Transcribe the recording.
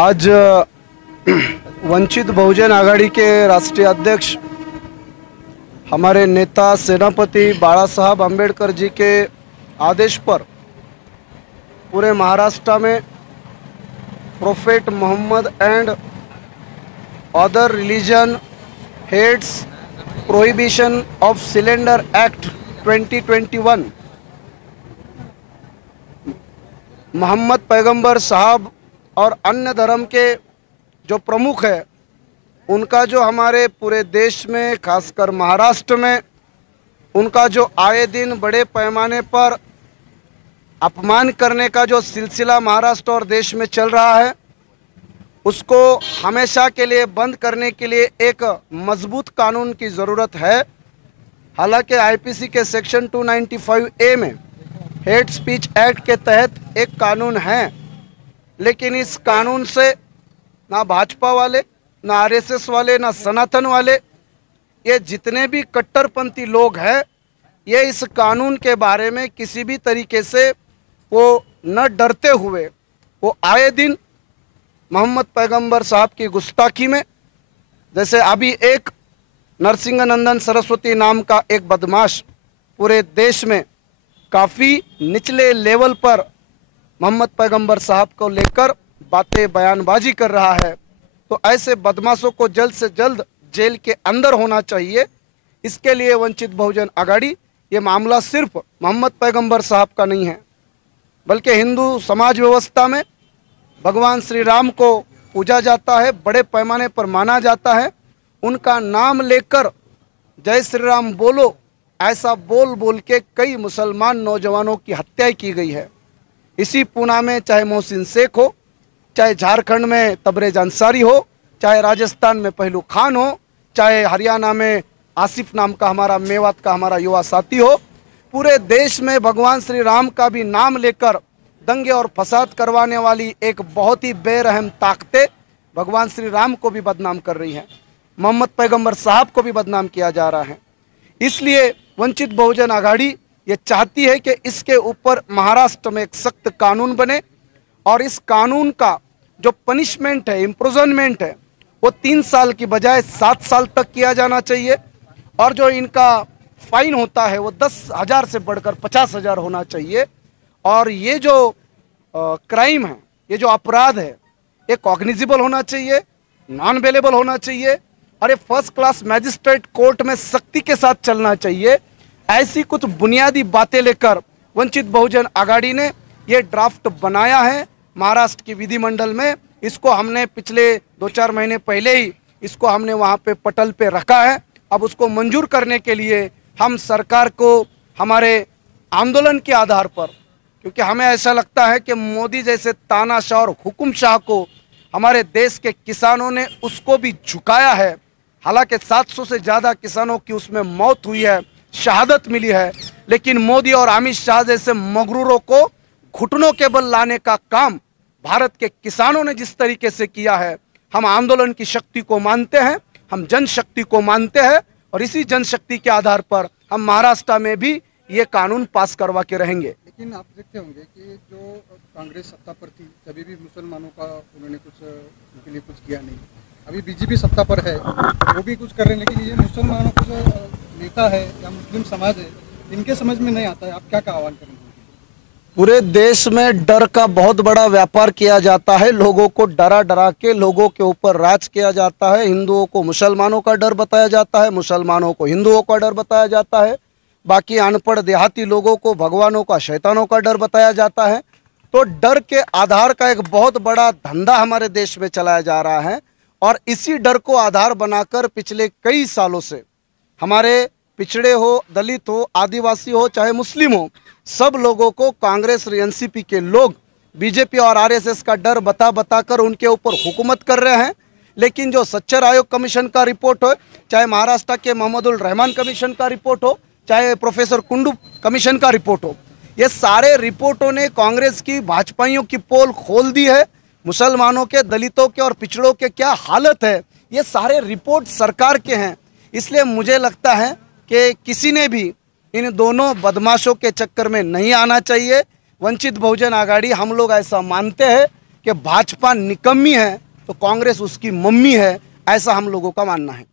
आज वंचित बहुजन आघाड़ी के राष्ट्रीय अध्यक्ष हमारे नेता सेनापति बाला साहब अम्बेडकर जी के आदेश पर पूरे महाराष्ट्र में prophet Muhammad and other religion heads prohibition of slander act 2021 Muhammad पैगंबर साहब और अन्य धर्म के जो प्रमुख है उनका जो हमारे पूरे देश में खासकर महाराष्ट्र में उनका जो आए दिन बड़े पैमाने पर अपमान करने का जो सिलसिला महाराष्ट्र और देश में चल रहा है, उसको हमेशा के लिए बंद करने के लिए एक मजबूत कानून की ज़रूरत है। हालांकि आईपीसी के सेक्शन 295A में हेट स्पीच एक्ट के तहत एक कानून है, लेकिन इस कानून से ना भाजपा वाले, ना आरएसएस वाले, ना सनातन वाले, ये जितने भी कट्टरपंथी लोग हैं, ये इस कानून के बारे में किसी भी तरीके से वो न डरते हुए वो आए दिन मोहम्मद पैगंबर साहब की गुस्ताखी में, जैसे अभी एक नरसिंह सरस्वती नाम का एक बदमाश पूरे देश में काफ़ी निचले लेवल पर मोहम्मद पैगंबर साहब को लेकर बातें बयानबाजी कर रहा है, तो ऐसे बदमाशों को जल्द से जल्द जेल के अंदर होना चाहिए। इसके लिए वंचित बहुजन आघाड़ी, ये मामला सिर्फ मोहम्मद पैगंबर साहब का नहीं है, बल्कि हिंदू समाज व्यवस्था में भगवान श्री राम को पूजा जाता है, बड़े पैमाने पर माना जाता है। उनका नाम लेकर जय श्री राम बोलो, ऐसा बोल बोल के कई मुसलमान नौजवानों की हत्या की गई है। इसी पूना में चाहे मोहसिन शेख हो, चाहे झारखंड में तबरेज अंसारी हो, चाहे राजस्थान में पहलू खान हो, चाहे हरियाणा में आसिफ नाम का हमारा मेवात का हमारा युवा साथी हो, पूरे देश में भगवान श्री राम का भी नाम लेकर दंगे और फसाद करवाने वाली एक बहुत ही बेरहम ताकतें भगवान श्री राम को भी बदनाम कर रही हैं, मोहम्मद पैगंबर साहब को भी बदनाम किया जा रहा है। इसलिए वंचित बहुजन आघाड़ी ये चाहती है कि इसके ऊपर महाराष्ट्र में एक सख्त कानून बने और इस कानून का जो पनिशमेंट है, इम्प्रिजनमेंट है, वो 3 साल की बजाय 7 साल तक किया जाना चाहिए और जो इनका फाइन होता है वो 10,000 से बढ़कर 50,000 होना चाहिए। और ये जो क्राइम है, ये जो अपराध है, ये कॉग्निजिबल होना चाहिए, नॉन बेलेबल होना चाहिए और ये फर्स्ट क्लास मैजिस्ट्रेट कोर्ट में सख्ती के साथ चलना चाहिए। ऐसी कुछ बुनियादी बातें लेकर वंचित बहुजन आघाड़ी ने ये ड्राफ्ट बनाया है महाराष्ट्र की विधिमंडल में। इसको हमने पिछले 2-4 महीने पहले ही इसको हमने वहाँ पे पटल पे रखा है। अब उसको मंजूर करने के लिए हम सरकार को हमारे आंदोलन के आधार पर, क्योंकि हमें ऐसा लगता है कि मोदी जैसे तानाशाह और हुकुमशाह को हमारे देश के किसानों ने उसको भी झुकाया है। हालांकि 700 से ज़्यादा किसानों की उसमें मौत हुई है, शहादत मिली है, लेकिन मोदी और अमित शाह जैसे मगरूरों को घुटनों के बल लाने का काम भारत के किसानों ने जिस तरीके से किया है, हम आंदोलन की शक्ति को मानते हैं, हम जनशक्ति को मानते हैं और इसी जनशक्ति के आधार पर हम महाराष्ट्र में भी ये कानून पास करवा के रहेंगे। लेकिन आप देखते होंगे कि जो कांग्रेस सत्ता पर थी तभी भी मुसलमानों का उन्होंने कुछ उनके लिए कुछ किया नहीं। अभी बीजेपी सत्ता पर है, वो भी कुछ कर रहे हैं, लेकिन ये मुसलमानों का जो नेता है या मुस्लिम समाज है, इनके समझ में नहीं आता है। आप क्या आह्वान करेंगे? पूरे देश में डर का बहुत बड़ा व्यापार किया जाता है, लोगों को डरा डरा के लोगों के ऊपर राज किया जाता है। हिंदुओं को मुसलमानों का डर बताया जाता है, मुसलमानों को हिंदुओं का डर बताया जाता है, बाकी अनपढ़ देहाती लोगों को भगवानों का, शैतानों का डर बताया जाता है। तो डर के आधार का एक बहुत बड़ा धंधा हमारे देश में चलाया जा रहा है और इसी डर को आधार बनाकर पिछले कई सालों से हमारे पिछड़े हो, दलित हो, आदिवासी हो, चाहे मुस्लिम हो, सब लोगों को कांग्रेस और एनसीपी के लोग बीजेपी और आरएसएस का डर बता बताकर उनके ऊपर हुकूमत कर रहे हैं। लेकिन जो सच्चर आयोग कमीशन का रिपोर्ट हो, चाहे महाराष्ट्र के मोहम्मदुल रहमान कमीशन का रिपोर्ट हो, चाहे प्रोफेसर कुंडू कमीशन का रिपोर्ट हो, ये सारे रिपोर्टों ने कांग्रेस की, भाजपाइयों की पोल खोल दी है। मुसलमानों के, दलितों के और पिछड़ों के क्या हालत है, ये सारे रिपोर्ट सरकार के हैं। इसलिए मुझे लगता है कि किसी ने भी इन दोनों बदमाशों के चक्कर में नहीं आना चाहिए। वंचित बहुजन आघाड़ी हम लोग ऐसा मानते हैं कि भाजपा निकम्मी है तो कांग्रेस उसकी मम्मी है, ऐसा हम लोगों का मानना है।